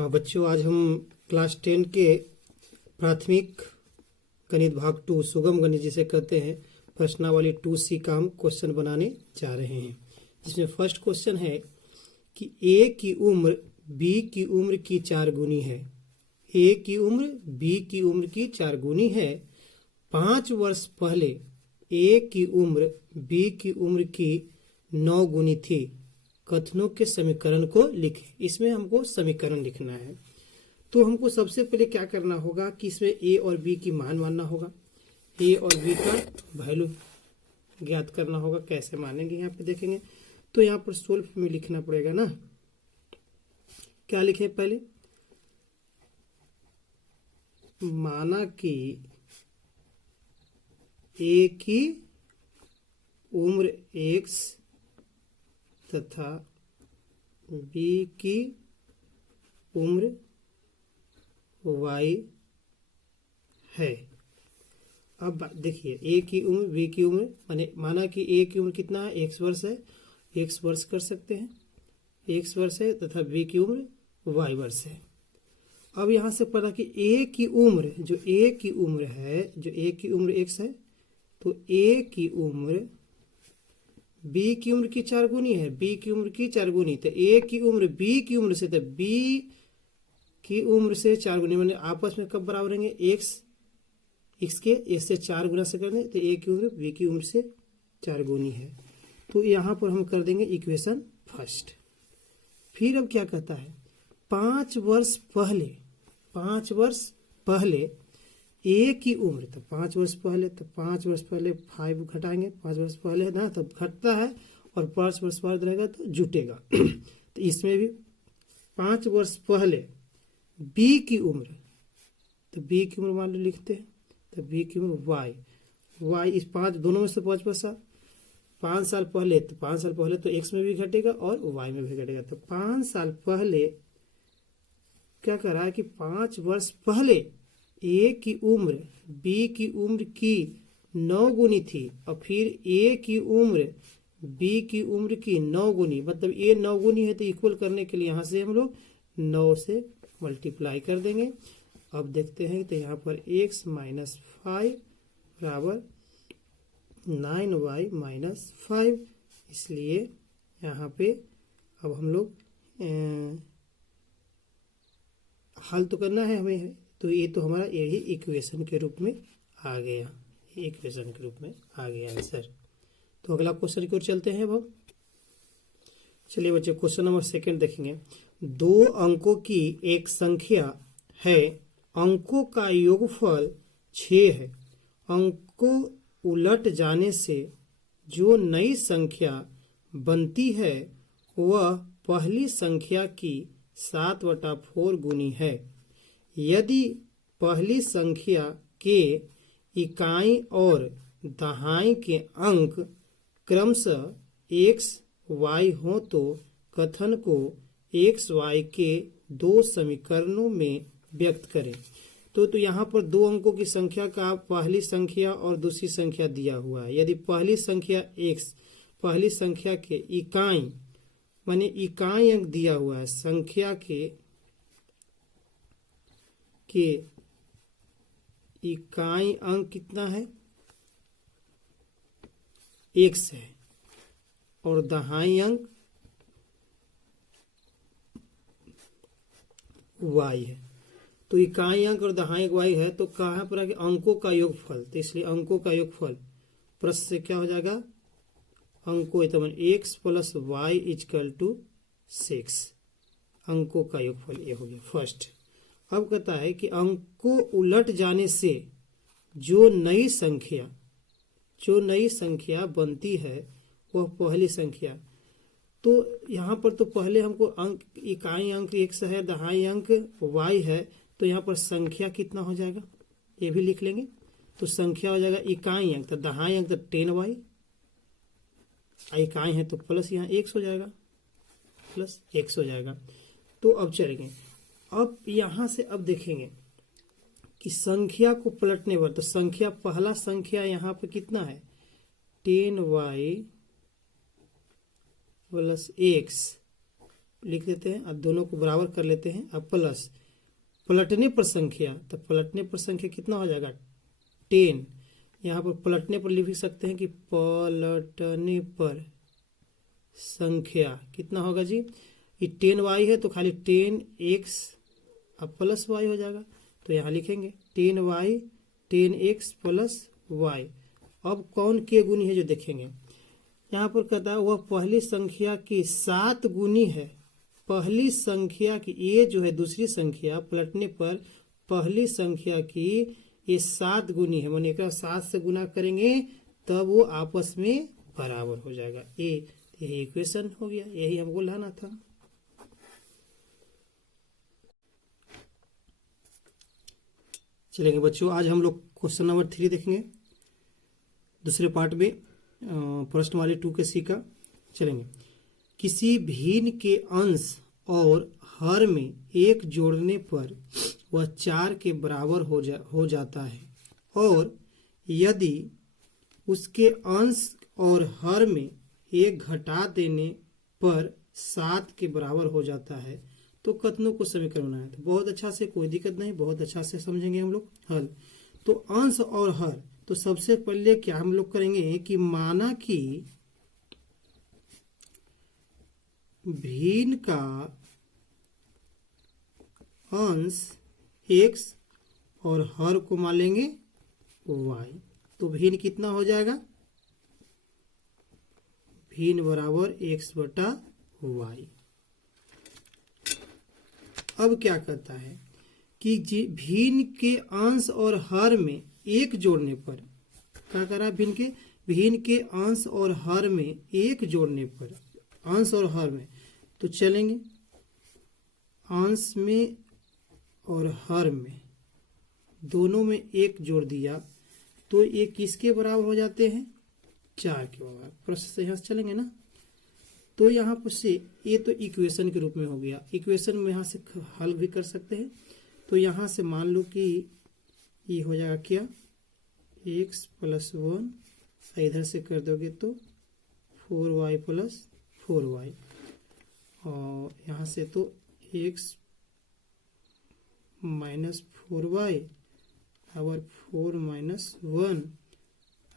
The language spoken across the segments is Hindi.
हाँ बच्चों, आज हम क्लास 10 के प्राथमिक गणित भाग 2 सुगम गणित जिसे कहते हैं प्रश्नावली 2C का हम क्वेश्चन बनाने जा रहे हैं। जिसमें फर्स्ट क्वेश्चन है कि ए की उम्र बी की उम्र की 4 गुनी है। ए की उम्र बी की उम्र की 4 गुनी है। 5 वर्ष पहले ए की उम्र बी की उम्र की 9 गुनी थी। कथनों के समीकरण को लिखें। इसमें हमको समीकरण लिखना है, तो हमको सबसे पहले क्या करना होगा कि इसमें ए और बी की मान मानना होगा। ए और बी का वैल्यू ज्ञात करना होगा। कैसे मानेंगे यहाँ पे देखेंगे। तो यहाँ पर सोल्व में लिखना पड़ेगा ना। क्या लिखे पहले, माना कि ए की उम्र x तथा बी की उम्र y है। अब देखिए, ए की उम्र बी की उम्र माना कि ए की उम्र कितना है, x वर्ष है। x वर्ष कर सकते हैं, x वर्ष है तथा बी की उम्र y वर्ष है। अब यहाँ से पता कि ए की उम्र जो ए की उम्र है, जो ए की उम्र x है, तो ए की उम्र बी की उम्र की 4 गुनी है। बी की उम्र की 4 गुनी, तो ए की उम्र बी की उम्र से, तो बी की उम्र से 4 गुनी, मैंने आपस में कब बराबर रहेंगे, x के s से 4 गुना से कर दें, तो ए की उम्र बी की उम्र से 4 गुनी है। तो यहाँ पर हम कर देंगे इक्वेशन फर्स्ट। फिर अब क्या कहता है, 5 वर्ष पहले ए की उम्र, तो 5 वर्ष पहले, तो 5 वर्ष पहले 5 घटाएंगे, 5 वर्ष पहले ना तब घटता है, और 5 वर्ष बाद रहेगा तो जुटेगा। तो इसमें भी 5 वर्ष पहले बी की उम्र, तो बी की उम्र मान लो लिखते हैं, तो बी की उम्र y इस 5 दोनों में से 5 5 साल, 5 साल पहले, तो 5 साल पहले तो x में भी घटेगा और y में भी घटेगा। तो 5 साल पहले क्या कर रहा है कि 5 वर्ष पहले ए की उम्र बी की उम्र की 9 गुनी थी, और फिर ए की उम्र बी की उम्र की 9 गुनी, मतलब ए 9 गुनी है, तो इक्वल करने के लिए यहाँ से हम लोग 9 से मल्टीप्लाई कर देंगे। अब देखते हैं, तो यहाँ पर x माइनस 5 बराबर 9y माइनस 5, इसलिए यहाँ पे अब हम लोग हल तो करना है हमें, तो ये तो हमारा यही इक्वेशन के रूप में आ गया, इक्वेशन के रूप में आ गया आंसर। तो अगला क्वेश्चन की ओर चलते हैं। अब चलिए बच्चे, क्वेश्चन नंबर 2 देखेंगे। 2 अंकों की एक संख्या है, अंकों का योगफल 6 है। अंकों उलट जाने से जो नई संख्या बनती है वह पहली संख्या की 7/4 गुनी है। यदि पहली संख्या के इकाई और दहाई के अंक क्रमशः x y हो, तो कथन को x y के 2 समीकरणों में व्यक्त करें। तो यहाँ पर 2 अंकों की संख्या का पहली संख्या और दूसरी संख्या दिया हुआ है। यदि पहली संख्या x, पहली संख्या के इकाई माने इकाई अंक दिया हुआ है, संख्या के इकाई अंक कितना है, x है, और दहाई अंक y है। तो इकाई अंक और दहाई अंक y है, तो कहाँ पर आगे अंकों का योगफल, तो इसलिए अंकों का योगफल प्रश्न से क्या हो जाएगा, अंकों तो x plus y equal to 6, अंकों का योगफल ये हो गया फर्स्ट। अब कहता है कि अंकों उलट जाने से जो नई संख्या बनती है वह पहली संख्या। तो यहाँ पर तो पहले हमको अंक, इकाई अंक x है, दहाई अंक y है, तो यहाँ पर संख्या कितना हो जाएगा ये भी लिख लेंगे। तो संख्या हो जाएगा इकाई अंक, तो दहाई अंक तो 10y, इकाई है तो प्लस यहाँ x हो जाएगा, प्लस x हो जाएगा। तो अब चलेंगे, अब यहाँ से अब देखेंगे कि संख्या को पलटने पर, तो संख्या पहला संख्या यहाँ पे कितना है, 10y प्लस x लिख देते हैं, अब दोनों को बराबर कर लेते हैं। अब प्लस पलटने पर संख्या, तो पलटने पर संख्या कितना हो जाएगा 10। यहाँ पर पलटने पर लिख सकते हैं कि पलटने पर संख्या कितना होगा जी, ये 10y है तो खाली 10x अब प्लस y हो जाएगा। तो यहाँ लिखेंगे 10y 10x प्लस y। अब कौन के गुनी है जो देखेंगे, यहाँ पर कहता है वह पहली संख्या की 7 गुनी है। पहली संख्या की, ये जो है दूसरी संख्या पलटने पर पहली संख्या की ये 7 गुनी है, माने 7 से गुना करेंगे तब वो आपस में बराबर हो जाएगा। यही इक्वेशन हो गया, यही हमको लाना था। चलेंगे बच्चों, आज हम लोग क्वेश्चन नंबर 3 देखेंगे दूसरे पार्ट में, प्रश्न वाले 2 के सी का। चलेंगे, किसी भिन्न के अंश और हर में 1 जोड़ने पर वह 4 के बराबर हो जाता है, और यदि उसके अंश और हर में 1 घटा देने पर 7 के बराबर हो जाता है, तो कथनों को समीकरण बनाना है। तो बहुत अच्छा से, कोई दिक्कत नहीं, बहुत अच्छा से समझेंगे हम लोग हल। तो अंश और हर, तो सबसे पहले क्या हम लोग करेंगे कि माना कि भिन्न का अंश x और हर को मान लेंगे y, तो भिन्न कितना हो जाएगा, भिन्न बराबर x बटा y। अब क्या कहता है कि भिन्न के अंश और हर में 1 जोड़ने पर, क्या कह रहा है, भिन्न के अंश और हर में 1 जोड़ने पर, अंश और हर में, तो चलेंगे अंश में और हर में दोनों में 1 जोड़ दिया तो ये किसके बराबर हो जाते हैं, 4 के बराबर। प्रोसेस से यहाँ से चलेंगे ना, तो यहाँ पर से ये तो इक्वेशन के रूप में हो गया। इक्वेशन में यहाँ से हल भी कर सकते हैं। तो यहाँ से मान लो कि ये हो जाएगा क्या, x प्लस 1, इधर से कर दोगे तो 4y प्लस 4y, और यहाँ से तो x माइनस 4y बराबर 4 माइनस 1,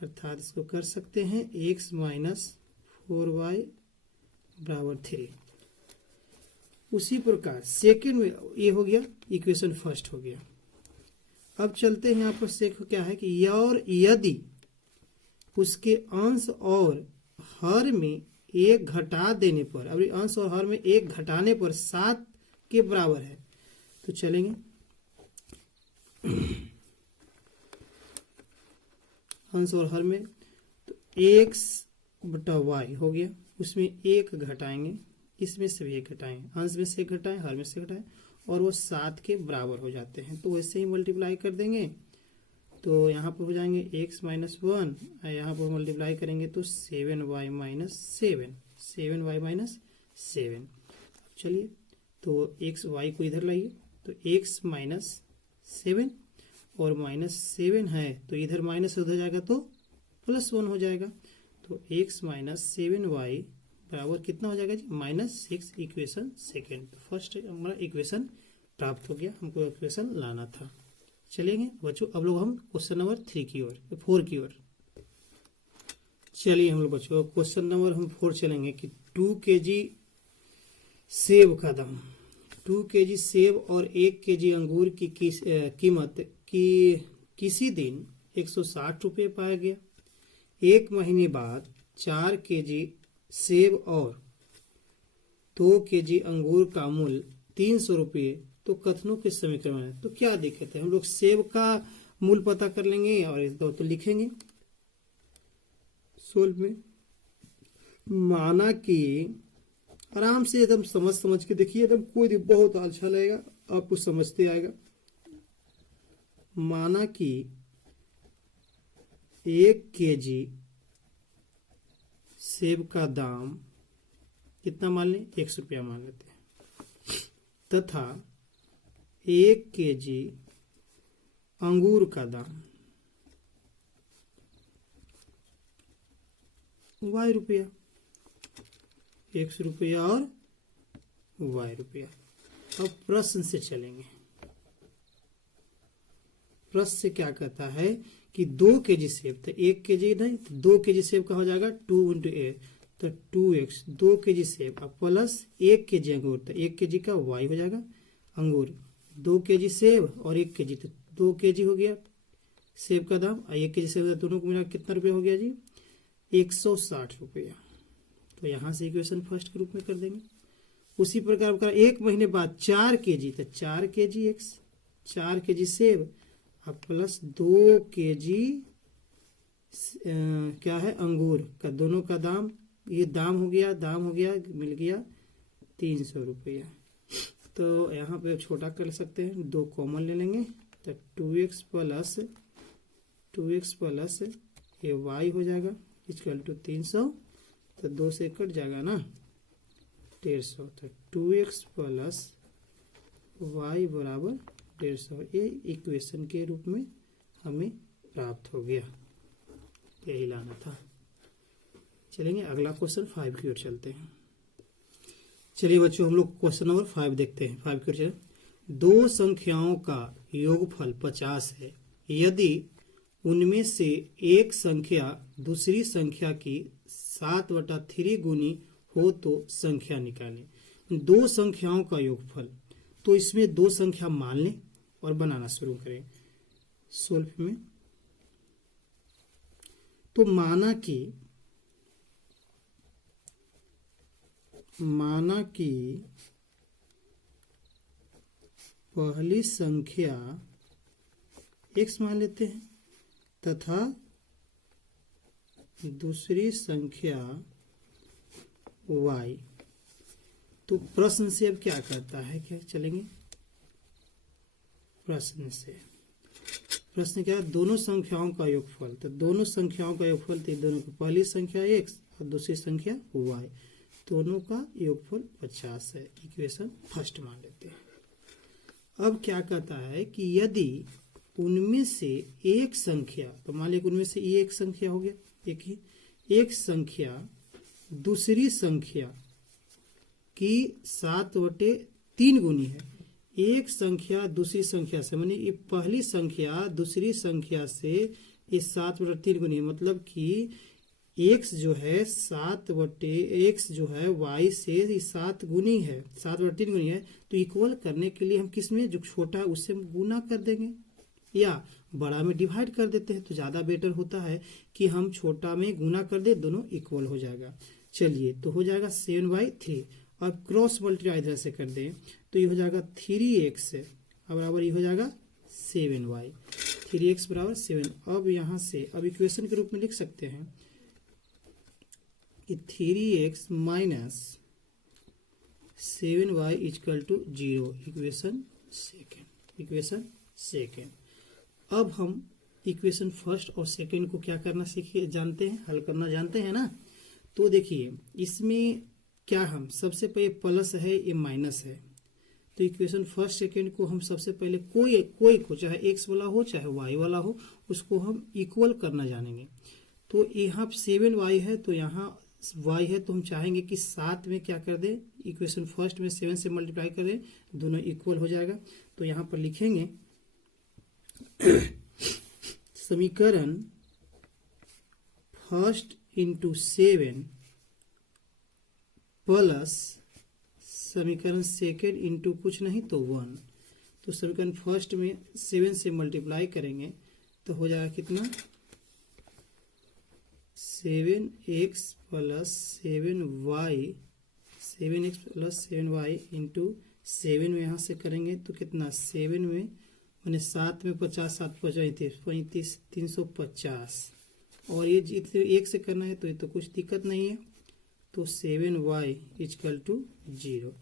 अर्थात इसको कर सकते हैं x माइनस 4y बराबर 3। उसी प्रकार सेकेंड में ये हो गया, इक्वेशन फर्स्ट हो गया। अब चलते हैं यहाँ पर सेक क्या है कि और यदि उसके अंश और हर में 1 घटा देने पर, अब अंश और हर में 1 घटाने पर 7 के बराबर है, तो चलेंगे अंश और हर में, तो x बटा y हो गया, उसमें 1 घटाएंगे, इसमें से भी 1 घटाएंगे, अंश में से 1 घटाएं, हर में से घटाएं, और वो 7 के बराबर हो जाते हैं। तो वैसे ही मल्टीप्लाई कर देंगे, तो यहाँ पर हो जाएंगे x माइनस 1, यहाँ पर मल्टीप्लाई करेंगे तो 7y माइनस 7, 7y माइनस 7। चलिए, तो x y को इधर लाइए, तो x माइनस 7 और माइनस 7 है, तो इधर माइनस उधर जाएगा तो प्लस 1 हो जाएगा। तो x माइनस 7y बराबर कितना हो जाएगा जी, -6। इक्वेशन सेकेंड, तो फर्स्ट हमारा इक्वेशन प्राप्त हो गया, हमको इक्वेशन लाना था। चलेंगे बच्चों, अब लोग हम क्वेश्चन नंबर 4 की ओर चलिए। हम लोग बच्चों क्वेश्चन नंबर हम 4 चलेंगे कि 2 kg सेब का दाम, 2 kg सेब और 1 kg अंगूर की कीमत की किसी दिन 160 रुपये पाया गया। 1 महीने बाद 4 kg सेब और 2 kg अंगूर का मूल्य 300 रुपये, तो कथनों के समीकरण है। तो क्या देखे थे हम लोग, सेब का मूल्य पता कर लेंगे और इस दो तो लिखेंगे सोल्व में। माना कि आराम से एकदम समझ के देखिए, एकदम कोई बहुत अच्छा लगेगा, आपको समझते आएगा। माना कि 1 kg सेब का दाम कितना मान लें, 100 रुपया मान लेते हैं, तथा 1 kg अंगूर का दाम y रुपया, 100 रुपया और वाई रुपया। अब प्रश्न से चलेंगे। प्रश्न से क्या कहता है कि 2 kg सेब, तो 1 kg नहीं तो 2 kg सेब का हो जाएगा 2 × 8 तो 2x 2 kg सेब अब प्लस 1 kg अंगूर, तो 1 kg का y हो जाएगा अंगूर। 2 kg सेब और 1 kg तो 2 kg हो गया सेब का दाम, और 1 kg सेब दोनों को मिला कितना रुपया हो गया जी 160 रुपया। तो यहाँ से इक्वेशन फर्स्ट के रूप में कर देंगे। उसी प्रकार का 1 महीने बाद 4 kg, तो 4 kg x 4 kg सेब अब प्लस 2 kg क्या है अंगूर का, दोनों का दाम, ये दाम हो गया मिल गया 300 रुपया। तो यहाँ पे छोटा कर सकते हैं, 2 कॉमन ले लेंगे तो 2x प्लस ये y हो जाएगा इक्वल टू 300, तो 2 से कट जाएगा ना 150, तो 2x प्लस y बराबर 150, ये इक्वेशन के रूप में हमें प्राप्त हो गया। यही लाना था। चलेंगे अगला क्वेश्चन 5 की ओर चलते हैं। चलिए बच्चों हम लोग क्वेश्चन नंबर 5 देखते हैं। 5 की ओर चलें। 2 संख्याओं का योगफल 50 है, यदि उनमें से एक संख्या दूसरी संख्या की 7/3 गुनी हो तो संख्या निकालें। 2 संख्याओं का योगफल, तो इसमें 2 संख्या मान लें और बनाना शुरू करें सोल्व में। तो माना कि पहली संख्या x मान लेते हैं तथा दूसरी संख्या y। तो प्रश्न से अब क्या करता है, क्या चलेंगे प्रश्न से। प्रश्न क्या है, दोनों संख्याओं का योगफल, तो दोनों संख्याओं का योगफल, तो दोनों की पहली संख्या x और दूसरी संख्या y, दोनों का योगफल 50 है। इक्वेशन फर्स्ट मान लेते हैं। अब क्या कहता है कि यदि उनमें से एक संख्या, तो मान लिया उनमें से ये एक संख्या हो गया, एक संख्या दूसरी संख्या की 7/3 गुनी है। एक संख्या दूसरी संख्या से, माने ये पहली संख्या दूसरी संख्या से ये 7/3 गुनी है, मतलब कि x जो है 7/x जो है y से ये 7 गुनी है, 7/3 गुनी है। तो इक्वल करने के लिए हम किस में, जो छोटा है उससे गुना कर देंगे या बड़ा में डिवाइड कर देते हैं, तो ज़्यादा बेटर होता है कि हम छोटा में गुना कर दे, दोनों इक्वल हो जाएगा। चलिए तो हो जाएगा 7/3, और क्रॉस मल्टीप्लाई इधर से कर दें तो ये हो जाएगा 3x बराबर ये हो जाएगा 7y, 3x बराबर 7। अब यहाँ से अब इक्वेशन के रूप में लिख सकते हैं कि 3x minus 7y equal to 0, equation second. अब हम इक्वेशन फर्स्ट और सेकेंड को क्या करना सीखिए, जानते हैं, हल करना जानते हैं ना। तो देखिए इसमें क्या, हम सबसे पहले प्लस है ये माइनस है, तो इक्वेशन फर्स्ट सेकेंड को हम सबसे पहले कोई को, चाहे x वाला हो चाहे y वाला हो, उसको हम इक्वल करना जानेंगे। तो यहाँ 7y है तो यहाँ y है, तो हम चाहेंगे कि 7 में क्या कर दें, इक्वेशन फर्स्ट में 7 से मल्टीप्लाई कर दें, दोनों इक्वल हो जाएगा। तो यहाँ पर लिखेंगे समीकरण फर्स्ट इंटू 7 प्लस समीकरण सेकेंड इंटू कुछ नहीं तो 1। तो समीकरण फर्स्ट में 7 से मल्टीप्लाई करेंगे तो हो जाएगा कितना, 7x प्लस 7y इंटू 7 में यहाँ से करेंगे तो कितना, 7 में मैंने 7 में 50, 7 35, 350, और ये एक से करना है तो ये तो कुछ दिक्कत नहीं है। तो 7y इक्वल टू 0।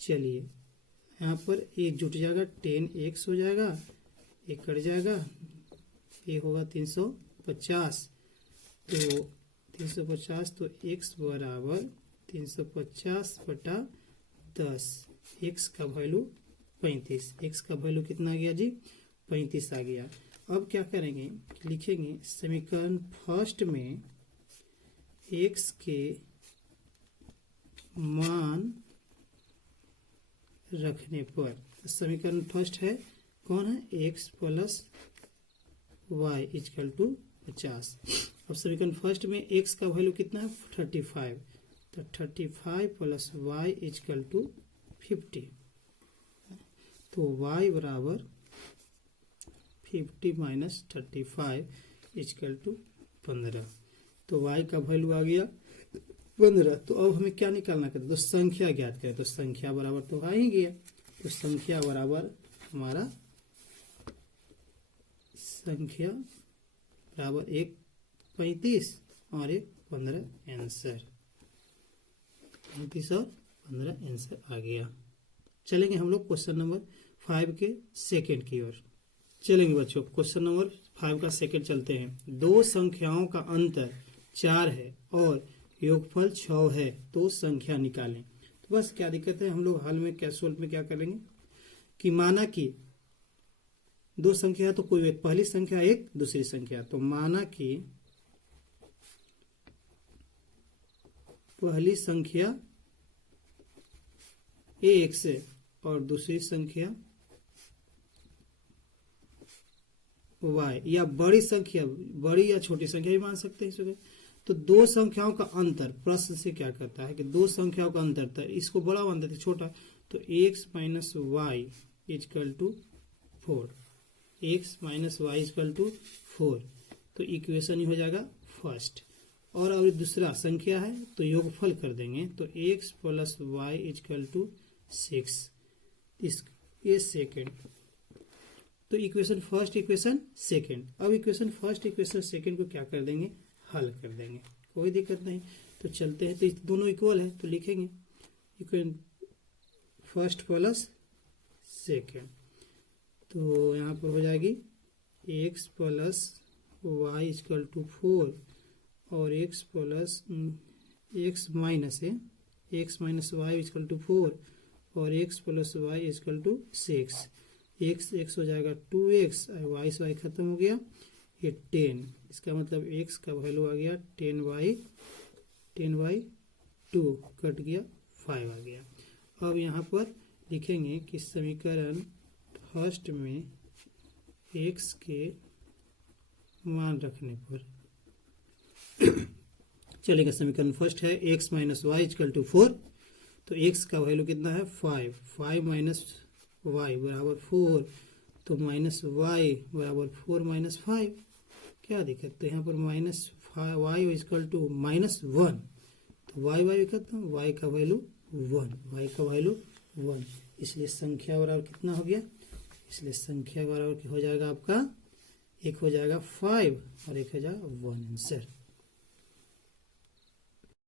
चलिए यहाँ पर ये जुट जाएगा, 10x हो जाएगा, ये कट जाएगा, ये होगा 350, तो 350 तो x बराबर 350/10, x का वैल्यू 35, x का वैल्यू कितना आ गया जी 35 आ गया। अब क्या करेंगे, लिखेंगे समीकरण फर्स्ट में x के मान रखने पर। समीकरण फर्स्ट है कौन है, x plus y equal to 50। अब समीकरण फर्स्ट में x का वैल्यू कितना है 35, तो 35 प्लस वाई इजकल टू 50, तो y बराबर 50 माइनस 35 इजकल टू 15, तो y का वैल्यू आ गया 15। तो अब हमें क्या निकालना करते, तो संख्या ज्ञात करें, तो संख्या बराबर तो आ ही गया, तो संख्या बराबर हमारा संख्या बराबर एक 35 और एक 15 आंसर, 35 और 15 आंसर आ गया। चलेंगे हम लोग क्वेश्चन नंबर 5 के सेकंड की ओर। चलेंगे बच्चों, क्वेश्चन नंबर 5 का सेकंड चलते हैं। दो संख्याओं का अंतर 4 है और योगफल 6 है, तो संख्या निकालें। तो बस क्या दिक्कत है, हम लोग हाल में कैजुअल में क्या करेंगे कि माना कि दो संख्या है तो कोई एक पहली संख्या एक दूसरी संख्या, तो माना कि पहली संख्या x है और दूसरी संख्या y, या बड़ी संख्या, बड़ी या छोटी संख्या भी मान सकते हैं इसको। तो दो संख्याओं का अंतर प्रश्न से क्या करता है कि दो संख्याओं का अंतर, तो इसको बड़ा मान देते छोटा, तो x minus y equal to 4, x minus y equal to 4, तो इक्वेशन ही हो जाएगा फर्स्ट। और अगर दूसरा संख्या है तो योगफल कर देंगे, तो x plus y equal to 6, ये सेकेंड। तो इक्वेशन फर्स्ट इक्वेशन सेकेंड। अब इक्वेशन फर्स्ट इक्वेशन सेकेंड को क्या कर देंगे, हल कर देंगे, कोई दिक्कत नहीं। तो चलते हैं, तो दोनों इक्वल है तो लिखेंगे इक्वेशन फर्स्ट प्लस सेकेंड, तो यहाँ पर हो जाएगी x plus y equal to 4 और x प्लस x माइनस है, x minus y equal to 4 और x plus y equal to 6, x हो जाएगा 2x और y से y खत्म हो गया, ये 10, इसका मतलब x का वैल्यू आ गया 10/2 कट गया 5 आ गया। अब यहाँ पर लिखेंगे कि समीकरण फर्स्ट में x के मान रखने पर चलेगा। समीकरण फर्स्ट है x minus y equal to 4, तो x का वैल्यू कितना है 5 माइनस वाई बराबर 4, तो माइनस वाई बराबर 4 माइनस 5, क्या दिक्कत, तो यहाँ पर माइनस वाई इजकल टू -1, तो वाई खत्म, वाई का वैल्यू 1, इसलिए संख्या बराबर कितना हो गया, इसलिए संख्या बराबर हो जाएगा आपका, एक हो जाएगा 5 और एक हो जाएगा 1 आंसर।